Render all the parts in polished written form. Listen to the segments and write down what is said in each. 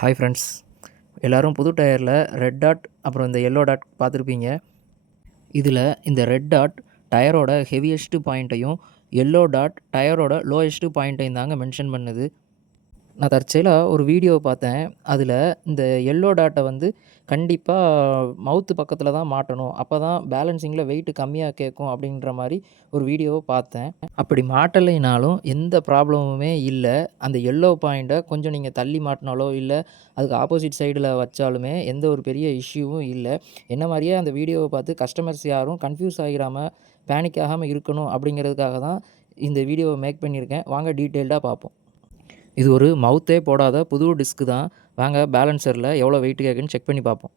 Hi friends, எல்லோரும் புது டயரில் red dot அப்புறம் இந்த எல்லோ டாட் பார்த்துருப்பீங்க. இதில் இந்த ரெட் டாட் டயரோட ஹெவியஸ்ட்டு பாயிண்ட்டையும், எல்லோ டாட் டயரோட லோயஸ்ட்டு பாயிண்ட்டையும் தாங்க மென்ஷன் பண்ணுது. நான் தற்செயலாக ஒரு வீடியோ பார்த்தேன். அதில் இந்த எல்லோ டாட்டை வந்து கண்டிப்பாக மவுத்து பக்கத்தில் தான் மாட்டணும். அப்போ தான் பேலன்சிங்கில் வெயிட் கம்மியாக கேட்கும் அப்படின்ற மாதிரி ஒரு வீடியோவை பார்த்தேன். அப்படி மாட்டலைனாலும் எந்த ப்ராப்ளமுமே இல்லை. அந்த எல்லோ பாயிண்ட்டை கொஞ்சம் நீங்கள் தள்ளி மாட்டினாலோ இல்லை அதுக்கு ஆப்போசிட் சைடில் வச்சாலுமே எந்த ஒரு பெரிய இஷ்யூவும் இல்லை. என்ன மாதிரியே அந்த வீடியோவை பார்த்து கஸ்டமர்ஸ் யாரும் கன்ஃபியூஸ் ஆகிராமல் பேனிக் ஆகாமல் இருக்கணும் அப்படிங்கிறதுக்காக தான் இந்த வீடியோவை மேக் பண்ணியிருக்கேன். வாங்க டீட்டெயில்டாக பார்ப்போம். இது ஒரு மவுத்தே போடாத புது டிஸ்க்கு தான். வாங்க பேலன்சரில் எவ்வளோ வெயிட் கேட்குன்னு செக் பண்ணி பார்ப்போம்.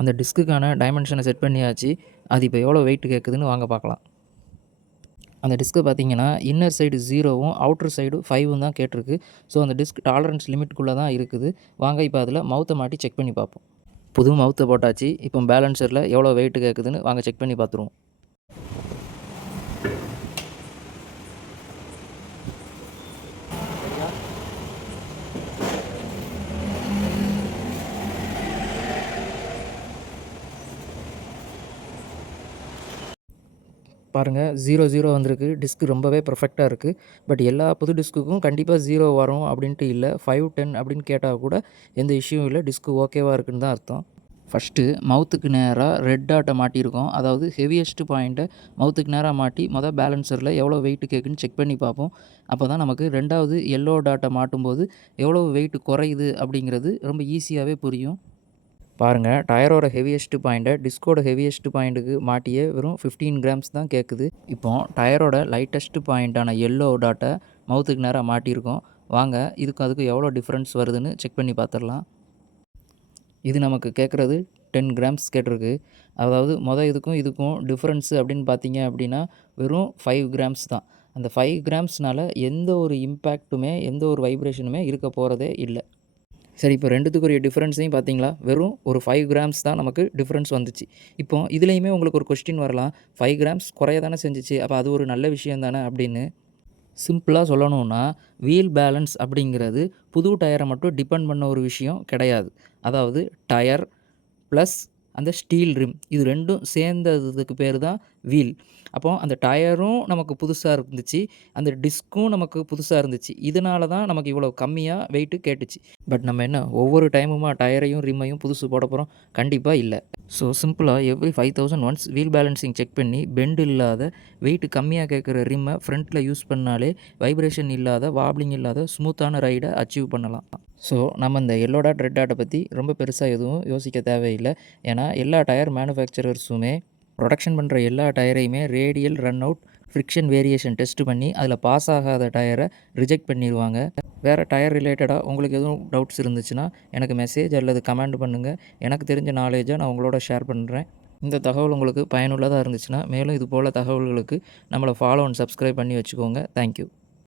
அந்த டிஸ்க்குக்கான டைமென்ஷனை செட் பண்ணியாச்சு. அது இப்போ எவ்வளோ வெயிட் கேட்குதுன்னு வாங்க பார்க்கலாம். அந்த டிஸ்க்கு பார்த்தீங்கன்னா இன்னர் சைடு 0வும் அவுட்டர் சைடு 5வும் தான் கேட்டிருக்கு. ஸோ அந்த டிஸ்க் டாலரன்ஸ் லிமிட்குள்ளே தான் இருக்குது. வாங்க இப்போ அதில் மவுத்தை மாட்டி செக் பண்ணி பார்ப்போம். புது மவுத்தை போட்டாச்சு. இப்போ பேலன்சரில் எவ்வளோ வெயிட் கேட்குதுன்னு வாங்க செக் பண்ணி பார்த்துருவோம். பாருங்கள் 0 வந்திருக்கு. டிஸ்க் ரொம்பவே பெர்ஃபெக்டாக இருக்குது. பட் எல்லா புது டிஸ்க்குக்கும் கண்டிப்பாக 0 வரும் அப்படின்ட்டு இல்லை. 5, 10 அப்படின்னு கேட்டால் கூட எந்த இஷ்யூவும் இல்லை. டிஸ்க்கு ஓகேவாக இருக்குன்னு தான் அர்த்தம். ஃபஸ்ட்டு மவுத்துக்கு நேராக ரெட் டாட்டை மாட்டியிருக்கோம். அதாவது ஹெவியஸ்ட்டு பாயிண்ட்டை மவுத்துக்கு நேராக மாட்டி பேலன்சரில் எவ்வளோ வெயிட் கேட்குன்னு செக் பண்ணி பார்ப்போம். அப்போ தான் நமக்கு ரெண்டாவது எல்லோ டாட்டை மாட்டும்போது எவ்வளோ வெயிட் குறையுது அப்படிங்கிறது ரொம்ப ஈஸியாகவே புரியும். பாருங்கள், டயரோட ஹெவியஸ்ட்டு பாயிண்ட்டை டிஸ்கோட ஹெவியஸ்ட்டு பாயிண்ட்டுக்கு மாட்டியே வெறும் 15 கிராம்ஸ் தான் கேட்குது. இப்போது டயரோட லைட்டஸ்ட்டு பாயிண்ட்டான எல்லோ டாட்டை மவுத்துக்கு நேராக மாட்டியிருக்கோம். வாங்க அதுக்கு எவ்வளோ டிஃப்ரென்ஸ் வருதுன்னு செக் பண்ணி பார்த்துடலாம். இது நமக்கு கேட்குறது 10 கிராம்ஸ் கேட்டிருக்கு. அதாவது இதுக்கும் டிஃப்ரென்ஸு அப்படின்னு பார்த்தீங்க அப்படின்னா வெறும் 5 கிராம்ஸ் தான். அந்த 5 கிராம்ஸ்னால் எந்த ஒரு இம்பேக்ட்டுமே எந்த ஒரு வைப்ரேஷனுமே இருக்க போகிறதே இல்லை. சரி, இப்போ ரெண்டுத்துக்குரிய டிஃப்ரென்ஸையும் பார்த்தீங்களா? வெறும் ஒரு 5 கிராம்ஸ் தான் நமக்கு டிஃப்ரென்ஸ் வந்துச்சு. இப்போ இதுலேயுமே உங்களுக்கு ஒரு கொஸ்டின் வரலாம். 5 கிராம்ஸ் குறைய தானே செஞ்சிச்சு, அப்போ அது ஒரு நல்ல விஷயம் தானே அப்படின்னு. சிம்பிளாக சொல்லணும்னா வீல் பேலன்ஸ் அப்படிங்கிறது புது டயரை மட்டும் டிபெண்ட் பண்ண ஒரு விஷயம் கிடையாது. அதாவது டயர் ப்ளஸ் அந்த ஸ்டீல் ரிம் இது ரெண்டும் சேர்ந்ததுக்கு பேர் தான் வீல். அப்போது அந்த டயரும் நமக்கு புதுசாக இருந்துச்சு, அந்த டிஸ்க்கும் நமக்கு புதுசாக இருந்துச்சு. இதனால தான் நமக்கு இவ்வளோ கம்மியாக வெயிட்டு கேட்டுச்சு. பட் நம்ம என்ன ஒவ்வொரு டைமுமா டயரையும் ரிம்மையும் புதுசு போட போகிறோம்? கண்டிப்பாக இல்லை. ஸோ சிம்பிளாக every 5000 once wheel balancing check பண்ணி பெண்ட் இல்லாத வெயிட் கம்மியாக கேட்குற ரிம்மை ஃப்ரண்ட்டில் யூஸ் பண்ணாலே வைப்ரேஷன் இல்லாத வாப்ளிங் இல்லாத ஸ்மூத்தான ரைடை அச்சீவ் பண்ணலாம். ஸோ நம்ம இந்த எல்லோ டாட் ரெட் டாட்டை பற்றி ரொம்ப பெருசாக எதுவும் யோசிக்க தேவையில்லை. ஏன்னா எல்லா டயர் மேனுஃபேக்சரர்ஸுமே ப்ரொடக்ஷன் பண்ணுற எல்லா டயரையுமே radial run out friction variation test பண்ணி அதில் பாஸ் ஆகாத டயரை ரிஜெக்ட் பண்ணிடுவாங்க. வேறு டயர் ரிலேட்டடாக உங்களுக்கு எதுவும் டவுட்ஸ் இருந்துச்சுன்னா எனக்கு மெசேஜ் அல்லது கமெண்ட் பண்ணுங்கள். எனக்கு தெரிஞ்ச நாலேஜை நான் உங்களோட ஷேர் பண்ணுறேன். இந்த தகவல் உங்களுக்கு பயனுள்ளதாக இருந்துச்சுன்னா மேலும் இது போல் தகவல்களுக்கு நம்மளை ஃபாலோ அண்ட் சப்ஸ்கிரைப் பண்ணி வச்சுக்கோங்க. தேங்க்யூ.